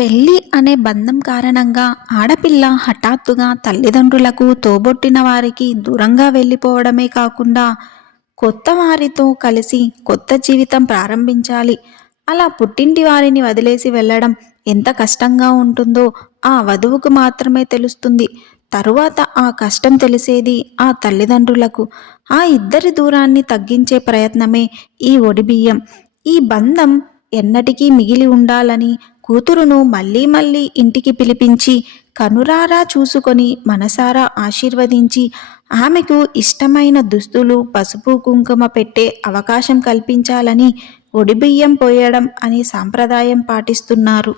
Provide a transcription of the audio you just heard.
పెళ్లి అనే బంధం కారణంగా ఆడపిల్ల హఠాత్తుగా తల్లిదండ్రులకు, తోబుట్టిన వారికి దూరంగా వెళ్ళిపోవడమే కాకుండా, కొత్త వారితో కలిసి కొత్త జీవితం ప్రారంభించాలి. అలా పుట్టింటి వారిని వదిలేసి వెళ్ళడం ఎంత కష్టంగా ఉంటుందో ఆ వధువుకు మాత్రమే తెలుస్తుంది. తరువాత ఆ కష్టం తెలిసేది ఆ తల్లిదండ్రులకు. ఆ ఇద్దరి దూరాన్ని తగ్గించే ప్రయత్నమే ఈ ఒడిబియ్యం. ఈ బంధం ఎన్నటికీ మిగిలి ఉండాలని కూతురును మళ్ళీ మళ్ళీ ఇంటికి పిలిపించి కనురారా చూసుకొని మనసారా ఆశీర్వదించి ఆమెకు ఇష్టమైన దుస్తులు, పసుపు కుంకుమ పెట్టే అవకాశం కల్పించాలని ఒడిబియ్యం పోయడం అనే సాంప్రదాయం పాటిస్తున్నారు.